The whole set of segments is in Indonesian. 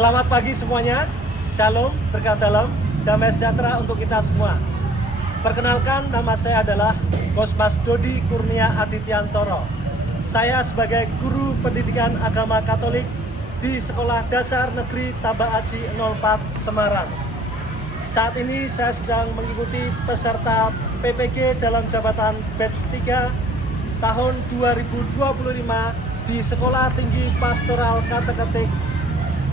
Selamat pagi semuanya, Shalom, berkat dalam, damai sejahtera untuk kita semua. Perkenalkan, nama saya adalah Kosmas Dodi Kurnia Adityantoro. Saya sebagai guru pendidikan agama Katolik di Sekolah Dasar Negeri Taba Aji 04 Semarang. Saat ini saya sedang mengikuti peserta PPG dalam jabatan batch 3 tahun 2025 di Sekolah Tinggi Pastoral Kateketik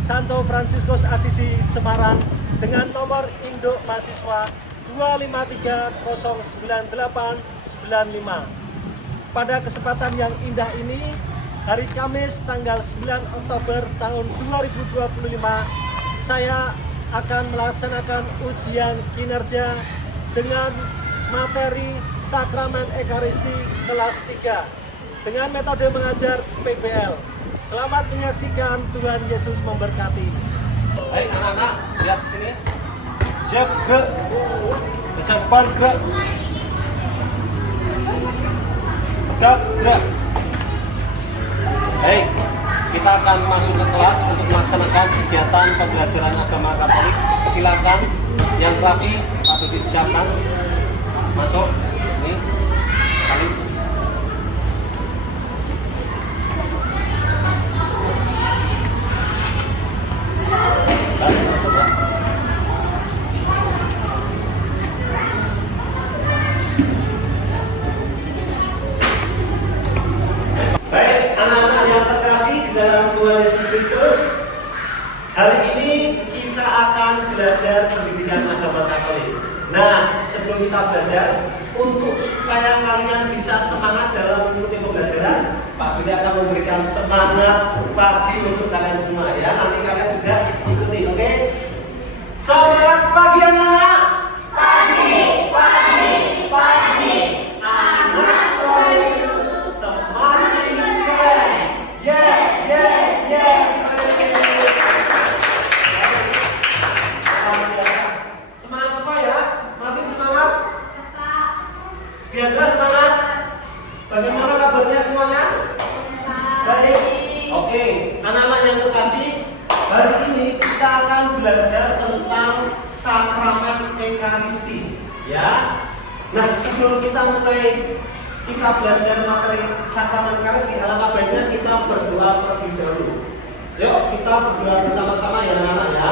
Santo Fransiskus Asisi Semarang dengan nomor induk mahasiswa 253098995. Pada kesempatan yang indah ini, hari Kamis tanggal 9 Oktober tahun 2025, saya akan melaksanakan ujian kinerja dengan materi Sakramen Ekaristi kelas 3 dengan metode mengajar PBL. Selamat menyaksikan, Tuhan Yesus memberkati. Hai anak-anak, lihat sini. Siap, gerak. Depan, gerak. Tegap, gerak. Baik, kita akan masuk ke kelas untuk melaksanakan kegiatan pembelajaran agama Katolik. Silakan yang rapi, patut disiapkan. Masuk. Ini, salib. Baik, anak-anak yang terkasih di dalam Tuhan Yesus Kristus, hari ini kita akan belajar pendidikan agama Katolik. Nah, sebelum kita belajar, untuk supaya kalian bisa semangat dalam mengikuti pembelajaran, Pak Budi akan memberikan semangat pagi untuk kalian semua ya. Nanti kalian juga ikuti, oke? Semangat pagi anak-anak. Pagi, pagi, pagi. Anak Tuhan Yesus semakin keren. Yes, yes, yes. Semangat semua ya. Makin semangat. Biar semangat. Bagaimana kabarnya semuanya? Baik. Oke, anak-anak yang terkasih, hari ini kita akan belajar tentang Sakramen Ekaristi, ya. Nah, sebelum kita belajar materi Sakramen Ekaristi, alangkah baiknya kita berdoa terlebih dahulu. Yuk, kita berdoa bersama-sama ya anak-anak ya.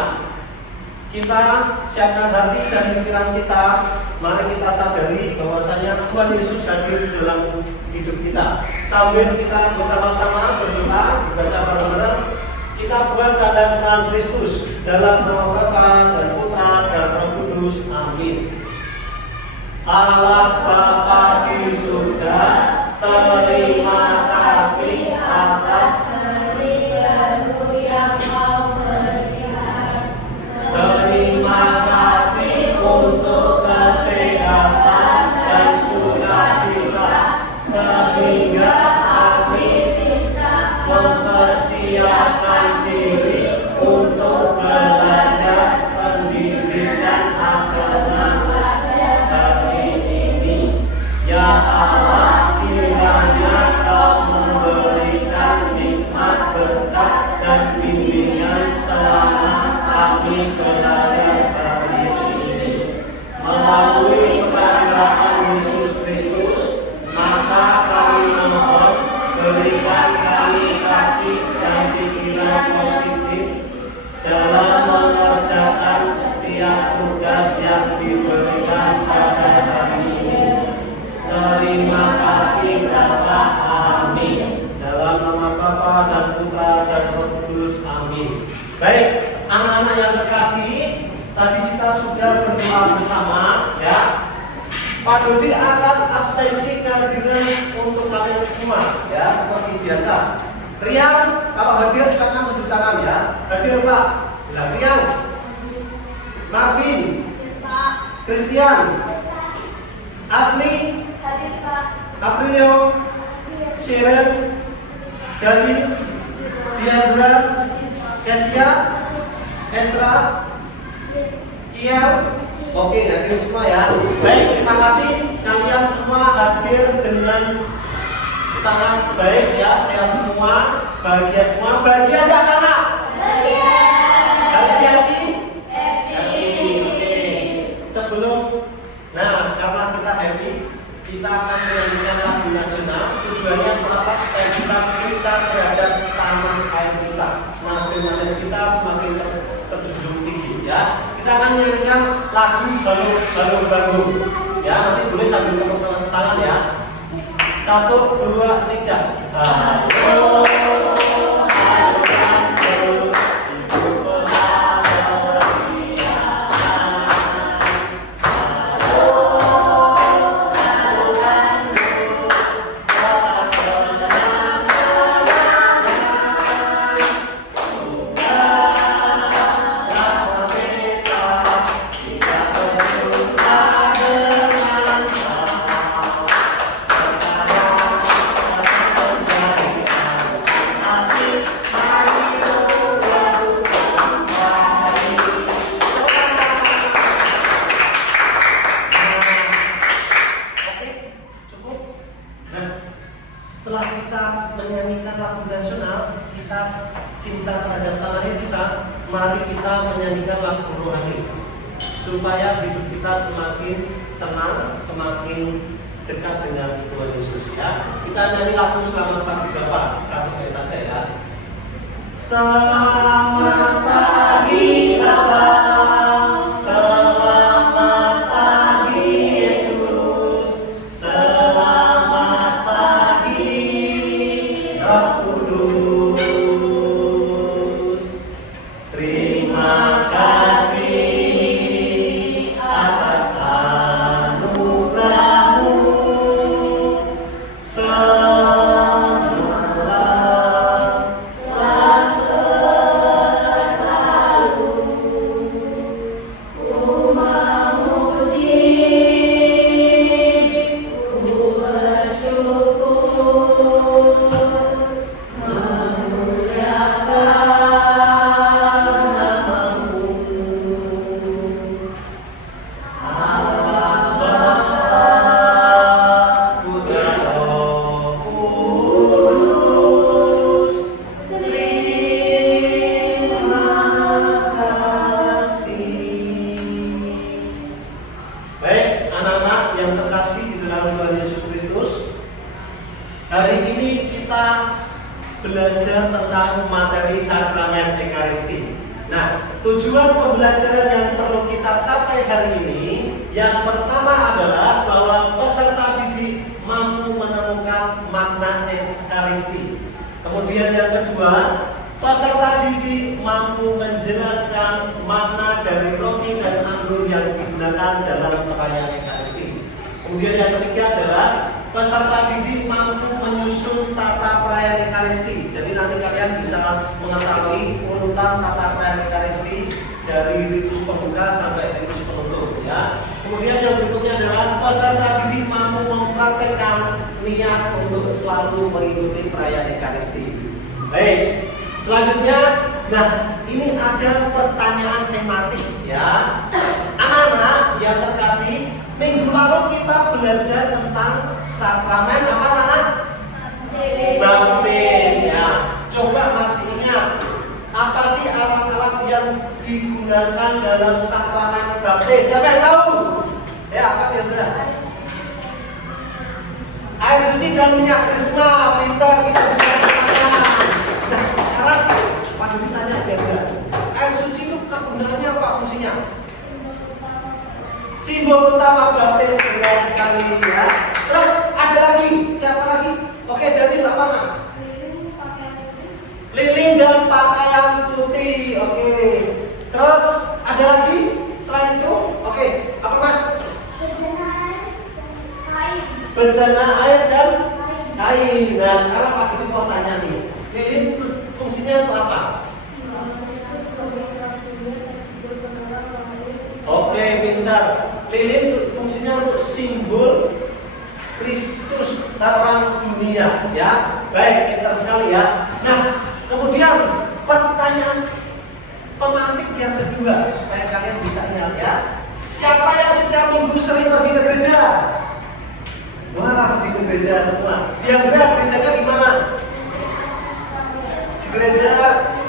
Kita siapkan hati dan pikiran kita. Mari kita sadari bahwasanya Tuhan Yesus hadir di dalam hidup kita. Sambil kita bersama-sama berdoa, dibaca bareng-bareng, kita buat tanda peran Kristus dalam nama Bapa dan Putra dan Roh Kudus. Amin. Allah Bapa di surga, terima kasih atas pemberian-Mu yang Kau berikan. Terima kasih untuk kesehatan dan sukacita, sehingga kami mempersiapkan diri untuk belajar pendidikan agama hari ini. Ya Allah, kiranya Kau memberikan nikmat, berkat, dan bimbingan selama kami belajar hari ini. Melalui perantaraan Yesus Kristus, maka kami mohon berikan kami kasih dan pikiran positif dalam mengerjakan setiap tugas yang diberikan pada hari ini. Terima kasih Bapa, amin. Dalam nama Bapa dan Putra dan Roh Kudus, amin. Baik, anak-anak yang terkasih, tadi kita sudah berdoa bersama ya. Pak Dodi akan absensi kehadiran untuk kalian semua ya, seperti biasa. Rian, kalau hadir silakan tunjuk tangan ya. Hadir Pak. Bilang Rian. Marvin. Pak. Christian. Asli. Hadir Pak. Aprilio. Sharon. Dani. Diandra. Kesia. Esra. Kiel. Oke, hadir semua ya. Baik, terima kasih kalian semua hadir dengan sangat baik ya, sehat semua, bahagia semua. Bahagia enggak anak? Bahagia. vokalis kita semakin terjunjung tinggi ya. Kita akan menyanyikan lagu Balung Bandung ya. Nanti boleh sambil tepuk tangan ya. 1, 2, 3. Setelah kita menyanyikan lagu nasional, kita cinta terhadap tanah air kita, mari kita menyanyikan lagu rohani supaya hidup kita semakin tenang, semakin dekat dengan Tuhan Yesus ya. Kita nyanyi lagu Selamat Pagi Bapak, satu bait saja ya. Selamat pagi Bapak, selamat pagi Yesus, selamat pagi Roh Kudus. Terima kasih atas anugerah-Mu. Hari ini kita belajar tentang materi sakramen Ekaristi. Nah, tujuan pembelajaran yang perlu kita capai hari ini, yang pertama adalah bahwa peserta didik mampu menemukan makna Ekaristi. Kemudian yang kedua, peserta didik mampu menjelaskan makna dari roti dan anggur yang digunakan dalam perayaan Ekaristi. Kemudian yang ketiga adalah peserta didik mampu menyusun tata perayaan Ekaristi. Jadi nanti kalian bisa mengetahui urutan tata perayaan Ekaristi dari ritus pembuka sampai ritus penutup ya. Kemudian yang berikutnya adalah peserta didik mampu mempraktekkan niat untuk selalu mengikuti perayaan Ekaristi. Baik, selanjutnya, nah ini ada pertanyaan tematik ya. Anak-anak yang terkasih, minggu lalu kita belajar tentang sakramen apa anak? Baptis ya. Coba masih ingat apa sih alat-alat yang digunakan dalam sakramen baptis? Siapa yang tahu? Ya, apa kira-kira? Air suci dan minyak krisma. Pintar, kita bisa bertanya. Nah, sekarang pada ditanya kira-kira, air suci itu kegunaannya apa fungsinya? Simbol utama baptis, benar sekali ya. Terus ada lagi, siapa lagi? Oke, dari mana? Lilin dan pakaian putih. Oke. Terus ada lagi selain itu? Oke, apa mas? Bejana air dan kain. Nah sekarang Pak Dudi mau tanya nih, lilin fungsinya untuk apa? Oke, pintar. Lilin fungsinya untuk simbol Kristus terang dunia ya. Baik, pintar sekali ya. Nah, kemudian pertanyaan pemantik yang kedua supaya kalian bisa ingat ya. Siapa yang setiap minggu sering pergi ke gereja? Wah, pergi ke gereja semua. Diandra, gerejanya di mana? Di gereja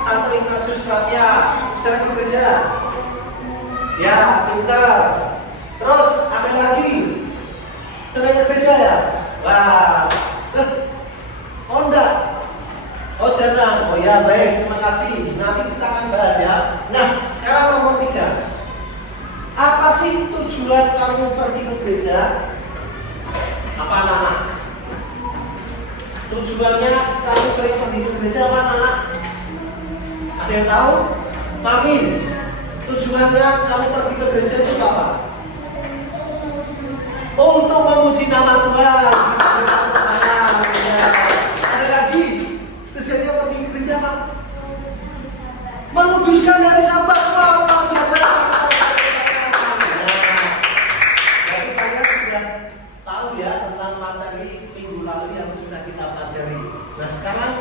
Santo Ignatius Prapya. Sering ke gereja? Ya, pintar. Terus ada lagi sering ke gereja ya? Wah, oh enggak. Oh jarang. Oh ya baik, terima kasih. Nanti kita akan bahas ya. Nah, sekarang nomor 3. Apa sih tujuan kamu pergi ke gereja? Apa anak-anak? Tujuannya kamu sering pergi ke gereja apa anak-anak? Ada yang tahu? Mami, tujuannya kamu pergi ke gereja itu apa? Untuk memuji nama Tuhan. Ada lagi, tujuannya pergi ke gereja apa? Menguduskan hari Sabat. Wow, luar biasa. Jadi kalian sudah tahu ya tentang materi minggu lalu yang sudah kita pelajari. Nah sekarang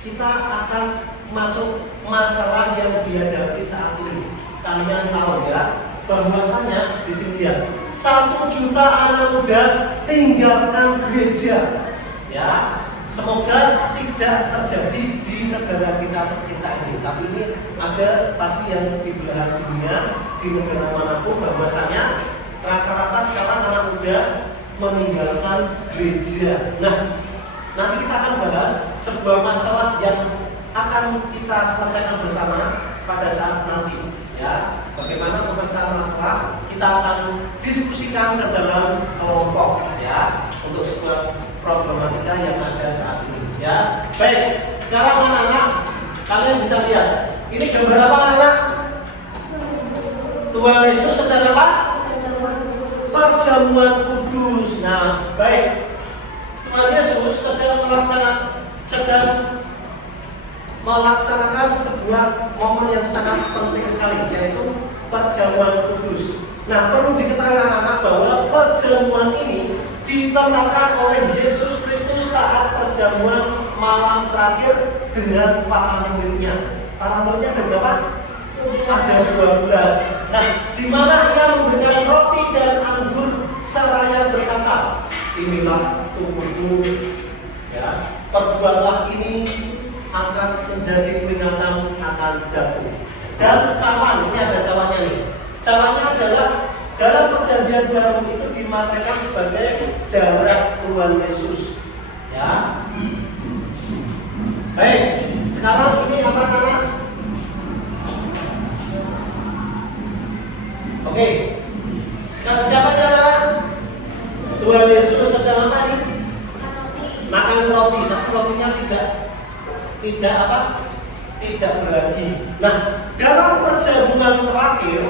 kita akan masuk masalah yang dihadapi saat ini. Kalian tahu ya, bahwasanya di sini ya 1 juta anak muda tinggalkan gereja. Ya, semoga tidak terjadi di negara kita tercinta ini. Tapi ini ada pasti yang di belahan dunia, di negara manapun, bahwasanya rata-rata sekarang anak muda meninggalkan gereja. Nah, nanti kita akan bahas sebuah masalah yang akan kita selesaikan bersama pada saat nanti. Ya, bagaimana pemecahan masalah kita akan diskusikan ke dalam kelompok ya untuk sebuah problematika yang ada saat ini ya. Baik, sekarang anak-anak kalian bisa lihat ini gambar apa anak? Tuhan Yesus sedang apa? Perjamuan kudus. Nah, baik, Tuhan Yesus sedang melaksanakan sebuah momen yang sangat penting sekali, yaitu perjamuan kudus. Nah, perlu diketahui anak-anak bahwa perjamuan ini ditentukan oleh Yesus Kristus saat perjamuan malam terakhir dengan para muridnya. Para muridnya ada berapa? Ada 12. Nah, di mana ia memberikan roti dan anggur seraya berkata, inilah tubuhku, ya, perbuatlah ini akan menjadi peringatan akan daku. Dan cawan, ini ada cawannya nih. Cawannya adalah dalam perjanjian baru itu dimaknai sebagai darah Tuhan Yesus. Ya. Baik, sekarang ini apa anak? Oke. Sekarang siapa ini anak? Tuhan Yesus sedang apa nih? Makan roti. Nah, rotinya tidak berbagi. Nah, dalam perjamuan terakhir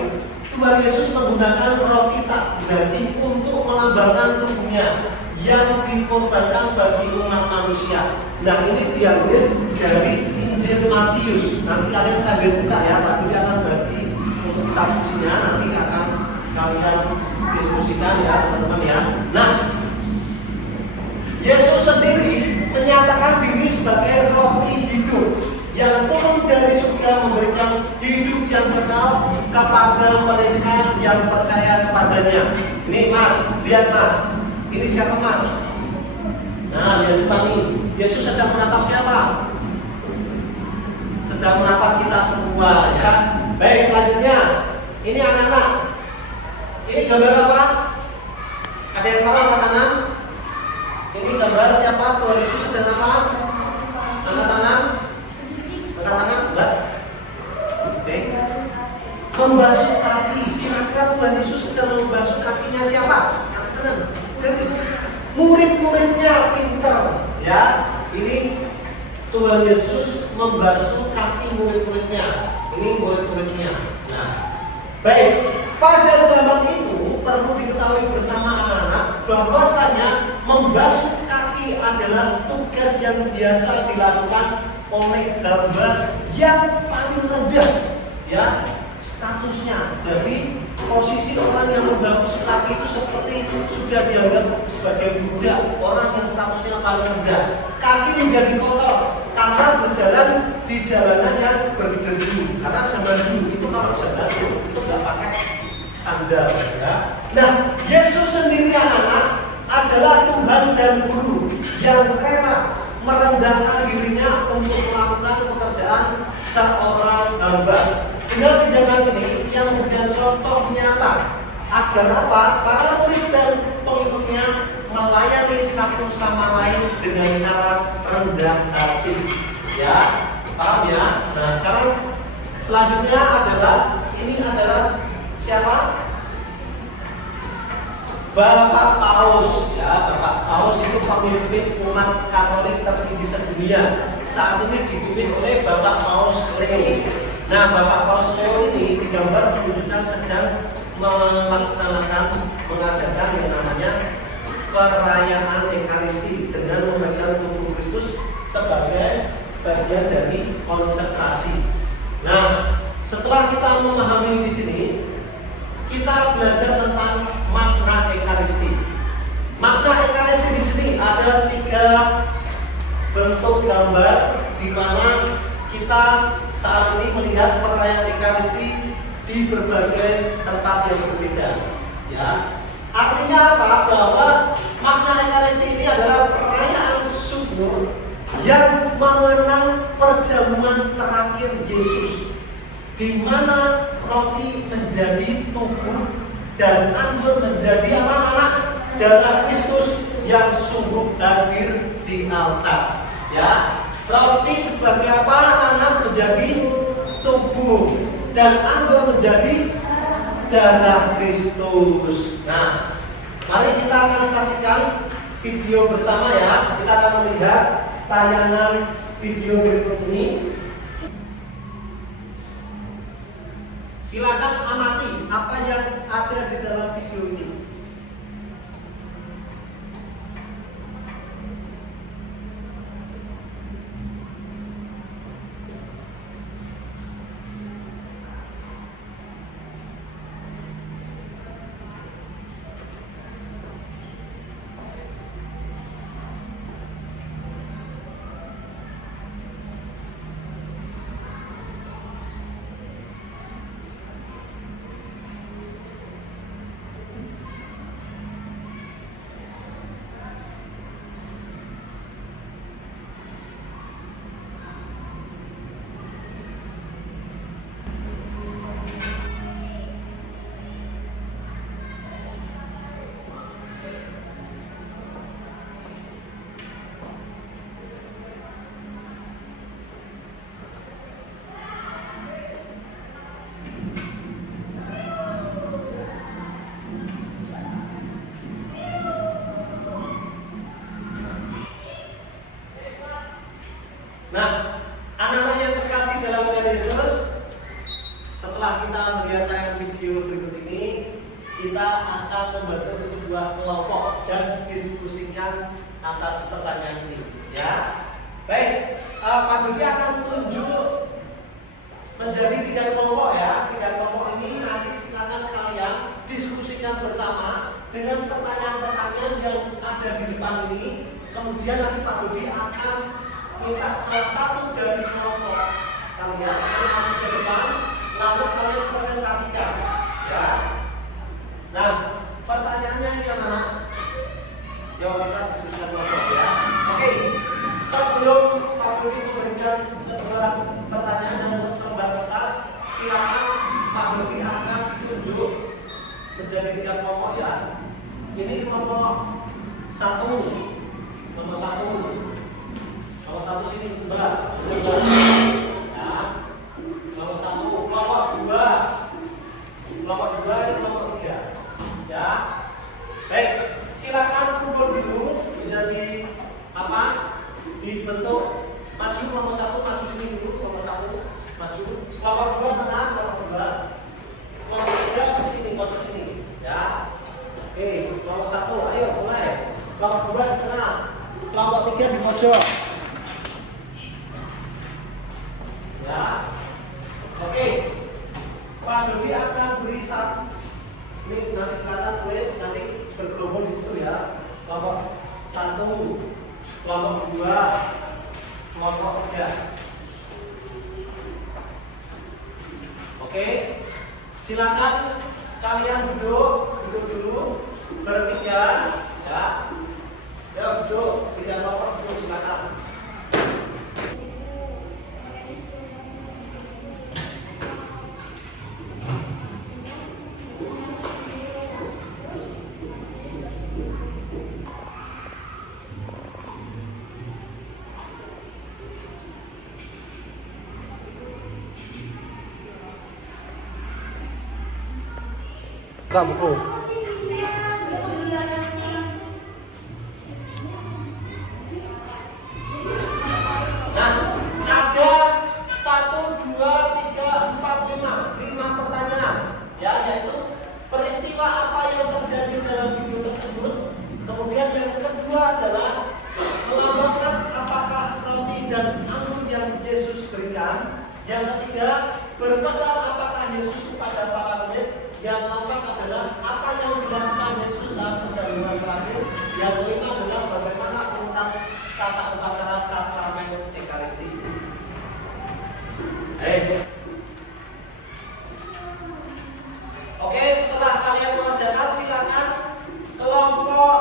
Tuhan Yesus menggunakan roti tak berbagi untuk melambangkan tubuhnya yang dikorbankan bagi umat manusia. Nah, ini diambil dari Injil Matius. Nanti kalian sambil buka ya, Pak Dwi akan bagi untuk kitab sucinya, nanti akan kalian diskusikan ya teman-teman ya. Nah, Yesus sendiri menyatakan diri sebagai roti hidup yang turun dari surga memberikan hidup yang kekal kepada mereka yang percaya kepadanya. Ini Mas, lihat Mas. Ini siapa Mas? Nah, lihat depan nih. Yesus sedang menatap siapa? Sedang menatap kita semua ya. Baik, selanjutnya ini anak-anak. Ini gambar apa? Ada yang tahu angkat tangan? Ini gambar siapa? Tuhan Yesus sedang apa? Angkat tangan. Angkat tangan, enggak? Oke. Membasuh kaki. Kira-kira Tuhan Yesus sedang membasuh kakinya siapa? Angkat tangan. Murid-muridnya pintar, ya. Ini Tuhan Yesus membasuh kaki murid-muridnya. Ini murid-muridnya. Nah, baik. Pada zaman itu perlu diketahui bersama anak-anak bahwasanya membasuh kaki adalah tugas yang biasa dilakukan oleh hamba yang paling rendah, ya, statusnya. Jadi posisi orang yang membasuh kaki itu seperti sudah dianggap sebagai budak, orang yang statusnya paling rendah. Kaki menjadi kotor karena berjalan di jalanan yang berdebu. Karena zaman dulu itu kalau jalan itu nggak pakai sandal, ya. Nah, Yesus sendiri anak-anak adalah Tuhan dan Guru yang rela merendahkan dirinya untuk melakukan pekerjaan seorang hamba. Dengan tindakan ini yang memberikan contoh nyata agar apa? Para murid dan pengikutnya melayani satu sama lain dengan cara rendah hati. Ya, paham ya? Nah, sekarang selanjutnya adalah ini adalah siapa? Bapak Paus ya. Bapak Paus itu pemimpin umat Katolik tertinggi sedunia. Saat ini dipimpin oleh Bapak Paus Leo. Nah, Bapak Paus Leo ini digambar menunjukkan sedang mengadakan yang namanya perayaan Ekaristi dengan memegang tubuh Kristus sebagai bagian dari konsekrasi. Nah, setelah kita memahami di sini, kita belajar tentang makna Ekaristi. Makna Ekaristi di sini ada 3 bentuk gambar di mana kita saat ini melihat perayaan Ekaristi di berbagai tempat yang berbeda. Ya, artinya apa? Bahwa makna Ekaristi ini adalah perayaan subur yang mengenang perjamuan terakhir Yesus, di mana roti menjadi tubuh dan anggur menjadi anak-anak darah Kristus yang sungguh hadir di altar. Ya, roti sebagai apa? Anak menjadi tubuh dan anggur menjadi darah Kristus. Nah, mari kita akan saksikan video bersama ya. Kita akan melihat tayangan video berikut ini. Silakan amati apa yang ada di dalam video ini. Nah, anak-anak yang terkasih dalam Tuhan Yesus, setelah kita melihat tayangan video berikut ini, kita akan membentuk sebuah kelompok dan diskusikan atas pertanyaan ini. Ya, baik. Pak Dodi akan tunjuk menjadi 3 kelompok ya. 3 kelompok ini nanti silakan kalian diskusikan bersama dengan pertanyaan-pertanyaan yang ada di depan ini. Kemudian nanti Pak Dodi akan minta salah satu dari kelompok kalian untuk maju ke depan, lalu kalian presentasikan. Ya. Nah, pertanyaannya ini anak-anak. Yuk kita diskusikan kelompok ya. Oke. Sebelum Pak Dodi memberikan sebuah pertanyaan dan selembar kertas, silakan Pak Dodi akan tunjuk menjadi 3 kelompok ya. Ini kelompok 1, nomor 1. Nomor 1 sini Mbak. Ya. Nomor 1, kelompok 2. Kelompok 2 ini kelompok 3. Ya. Baik, silakan kumpul dulu menjadi apa? Dibentuk maju nomor 1, maju sini dulu nomor 1, maju. Kelompok 2 tengah, kelompok 2. Kelompok 3 ke sini, pojok sini. Ya. Oke, kelompok 1, ayo mulai. Kelompok 2 di tengah. Kelompok 3 di pojok. Ya, oke. Pak Dodi akan beri ini nanti silakan tulis nanti bergerombol di situ ya. Kelompok 1, kelompok 2, kelompok 3. Oke, silakan kalian duduk dulu bertiga ya. Ya duduk 3 kelompok duduk silakan. Buka buku. Nah, ada 1, 2, 3, 4, 5 pertanyaan, ya, yaitu peristiwa apa yang terjadi dalam video tersebut. Kemudian yang kedua adalah melambangkan apakah roti dan anggur yang Yesus berikan. Yang ketiga, berpesan apakah Yesus kepada para murid. Yang keempat adalah apa yang dilakukan Yesus saat perjamuan terakhir. Yang kelima adalah bagaimana urutan tata upacara sakramen Ekaristi. Oke, setelah kalian mengerjakan, silakan kelompok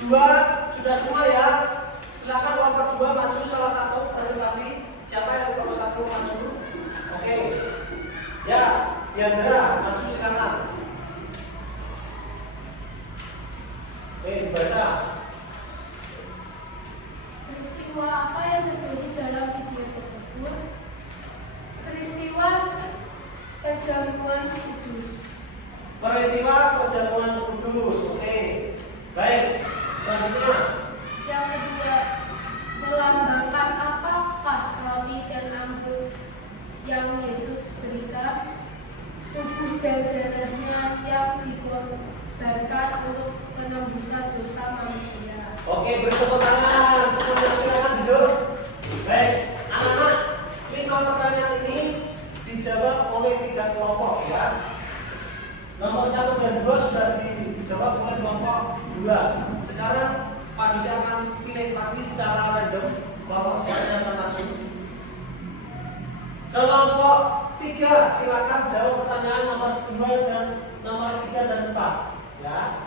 2 sudah semua ya. Silakan kelompok 2 maju salah satu presentasi. Siapa yang kelompok 1 maju? Oke. Ya, Diandra maju silakan. Dibaca. Peristiwa apa yang terjadi dalam video tersebut? Peristiwa perjamuan kudus. Peristiwa perjamuan kudus. Oke. Baik. Selanjutnya. Yang kedua, melambangkan apakah roti dan anggur yang Yesus berikan? Tubuh dan darahnya yang dikorbankan untuk penembusan dosa manusia. Oke, beri tepuk tangan. Semuanya silakan duduk. Baik, anak-anak, 5 pertanyaan ini dijawab oleh 3 kelompok ya. Nomor 1 dan 2 sudah dijawab oleh kelompok 2. Sekarang Pak Dudi akan pilih lagi secara random kelompok siapa yang maju. Kelompok 3 silakan jawab pertanyaan nomor 2 dan nomor 3 dan 4 ya.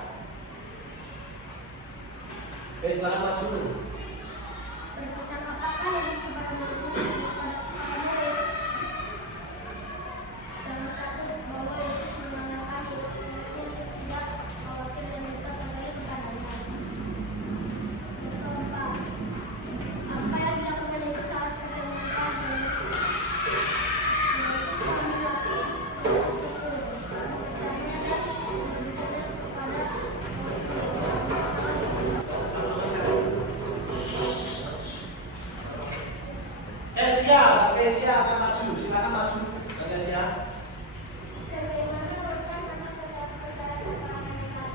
Oke, silakan maju. Berpesan apakah yang kepada murid? Jangan takut bahwa Yesus mengenalkan murid-muridnya tidak khawatir dan tetap percaya kepadanya. Keempat, apa yang dilakukan Yesus saat perjamuan terakhir? Yesus mengambil roti, bersyukur, percayanya dan memberikannya kepada Kesia akan maju, silakan maju. Kesia. bagaimana mereka anak percaya sakramen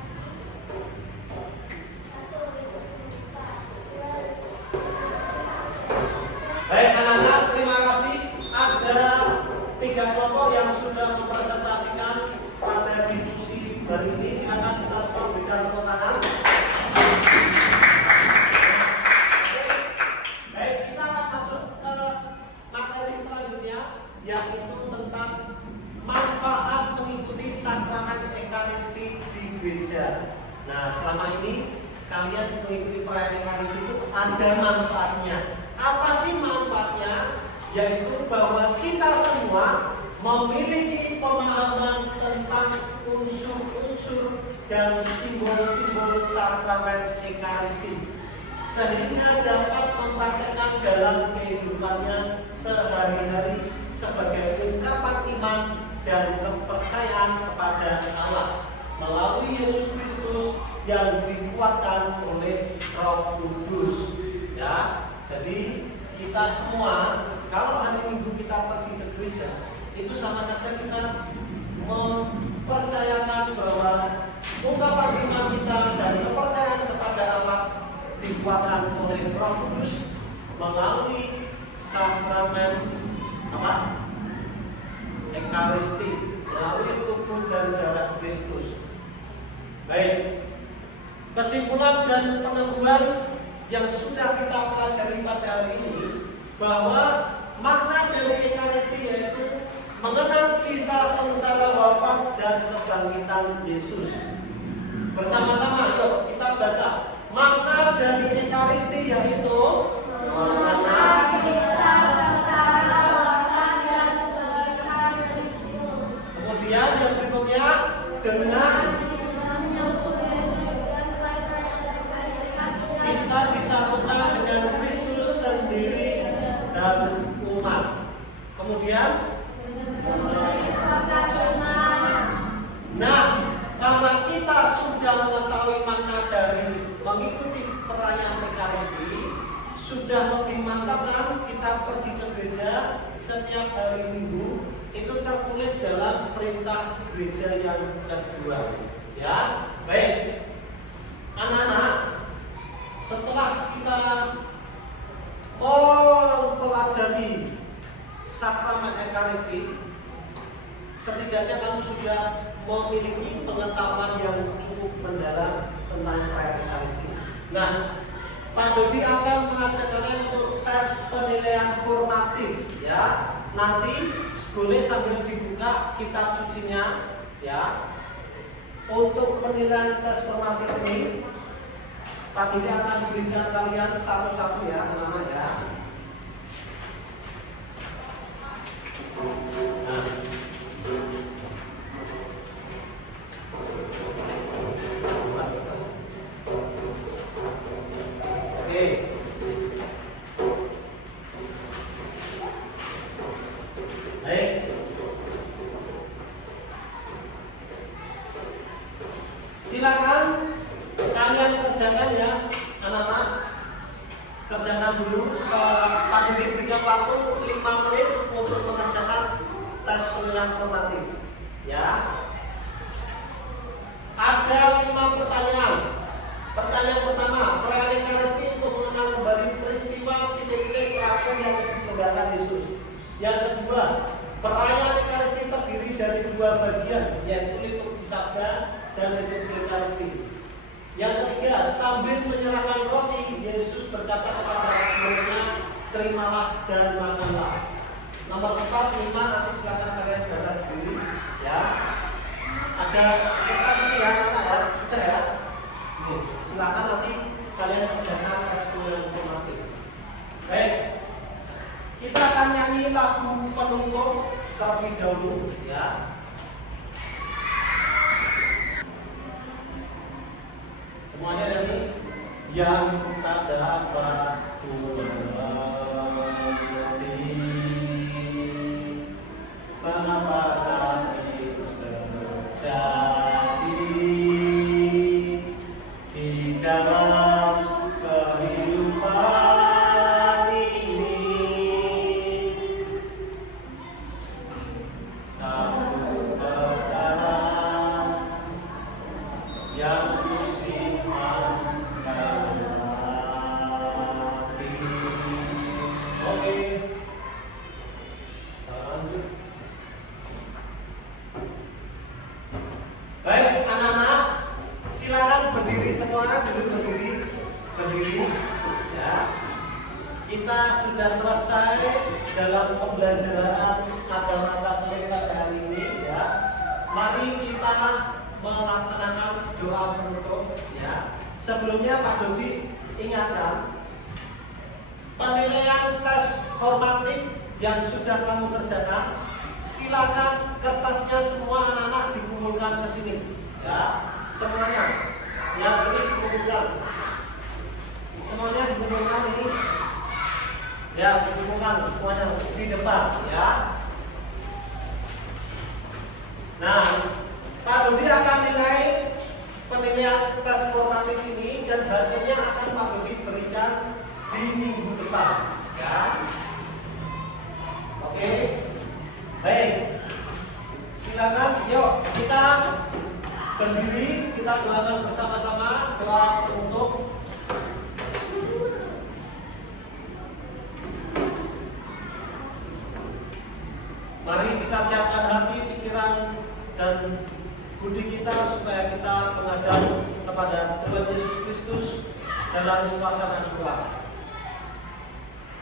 Baik anak-anak, terima kasih. Ada 3 kelompok yang sudah mempresentasikan pada diskusi hari ini. Silakan kita semua berikan tepuk tangan. Baik, kita akan masuk ke materi selanjutnya, yaitu tentang manfaat mengikuti sakramen Ekaristi di gereja. Nah, selama ini kalian mengikuti perayaan Ekaristi itu ada manfaatnya. Apa sih manfaatnya? Yaitu bahwa kita semua memiliki pemahaman tentang unsur-unsur dan simbol-simbol sakramen Ekaristi, sehingga dapat mempraktekkan dalam kehidupannya sehari-hari sebagai ungkapan iman dan kepercayaan kepada Allah melalui Yesus Kristus yang dikuatkan oleh Roh Kudus. Ya, jadi kita semua kalau hari Minggu kita pergi ke gereja, itu sama saja kita mempercayakan bahwa ungkapan iman kita dan kepercayaan kepada Allah dikuatkan oleh Roh Kudus melalui sakramen apa? Ekaristi, melalui tubuh dan darah Kristus. Baik, kesimpulan dan peneguhan yang sudah kita pelajari pada hari ini bahwa makna dari Ekaristi yaitu mengenang kisah sengsara wafat dan kebangkitan Yesus. Bersama-sama, yuk kita baca. Makna dari Ekaristi yaitu mengenang kisah sengsara wafat dan kebangkitan Yesus. Kemudian yang berikutnya dengan kita disatukan dengan Kristus sendiri dan umat. Kemudian, nah sudah lebih mantap kan kita pergi ke gereja setiap hari Minggu, itu tertulis dalam perintah gereja yang kedua. Ya, baik. Anak-anak, setelah kita pelajari sakramen Ekaristi, setidaknya kamu sudah memiliki pengetahuan yang cukup mendalam tentang perayaan Ekaristi. Nah, Pak Dodi akan mengajak kalian untuk tes penilaian formatif, ya. Nanti boleh sambil dibuka kitab sucinya, ya. Untuk penilaian tes formatif ini, Pak Dodi akan berikan kalian satu-satu ya, anak-anak ya. Nah. Oke. Baik. Silakan kalian kerjakan ya, anak-anak. Kerjakan dulu. Pak Dodi berikan waktu 5 menit untuk mengerjakan tes penilaian formatif. Ya. Ada 5 pertanyaan. Pertanyaan pertama, perayaan Ekaristi untuk mengenal kembali peristiwa titik-titik pelaku yang diselenggarakan Yesus. Yang kedua, perayaan Ekaristi terdiri dari 2 bagian, yaitu liturgi sabda dan liturgi Ekaristi. Yang ketiga, sambil menyerahkan roti, Yesus berkata kepada murid-muridnya, terimalah dan makanlah. Nomor 4, 5, nanti silakan kalian baca sendiri, ya. Ada kertas ini ya, anak ya, sudah ya. Oke, silakan nanti kalian kerjakan tes penilaian formatif. Baik, kita akan nyanyi lagu penutup terlebih dahulu, ya. Semuanya nyanyi. Yang tak dapat ku mengerti, mengapa kami terjadi di dalam kehidupan ini. Satu perkara yang kusimpan dalam hati. Oke, lanjut. Baik, anak-anak, silakan berdiri semua, duduk berdiri, ya. Kita sudah selesai dalam pembelajaran agama Katolik pada hari ini, ya. Mari kita melaksanakan doa penutup, ya. Sebelumnya Pak Dodi ingatkan, penilaian tes formatif yang sudah kamu kerjakan, silakan kertasnya semua anak-anak dikumpulkan ke sini, ya. Semuanya, yang ini dikumpulkan, semuanya dikumpulkan ini, ya, dikumpulkan semuanya di depan, ya. Nah, Pak Dodi akan nilai penilaian tes formatif ini dan hasilnya akan Pak Dodi berikan di minggu depan, ya. Oke, baik. Silakan, yuk kita berdiri, kita doakan bersama-sama doa penutup. Mari kita siapkan hati, pikiran, dan budi kita supaya kita menghadap kepada Tuhan Yesus Kristus dalam suasana doa.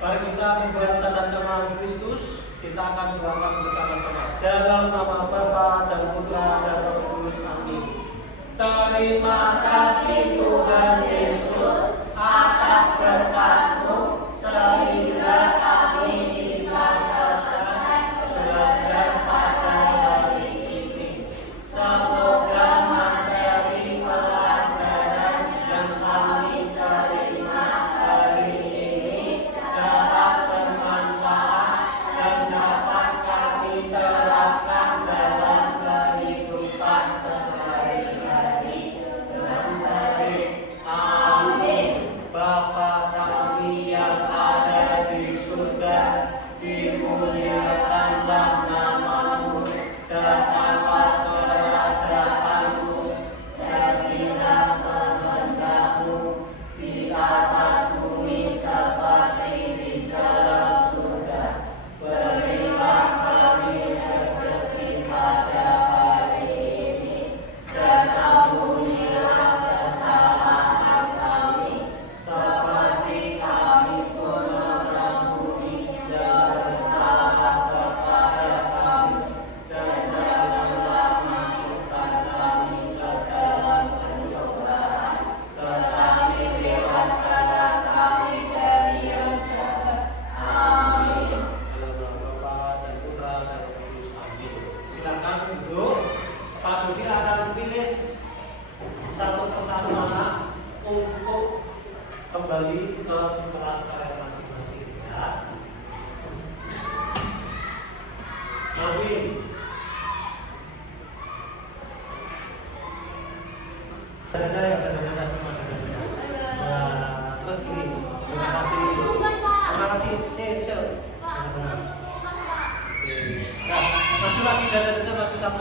Mari kita membuat tanda tangan Kristus. Kita akan doakan bersama-sama dalam nama Bapa dan Putra dan Roh Kudus. Amin. Terima kasih Tuhan Yesus atas berkat-Mu sehingga kami bisa selesai belajar pada hari ini. Semoga materi pelajaran yang kami terima hari ini dapat bermanfaat dan dapat kami terapkan dalam kehidupan sehari-hari dengan baik. Amin.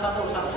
satu.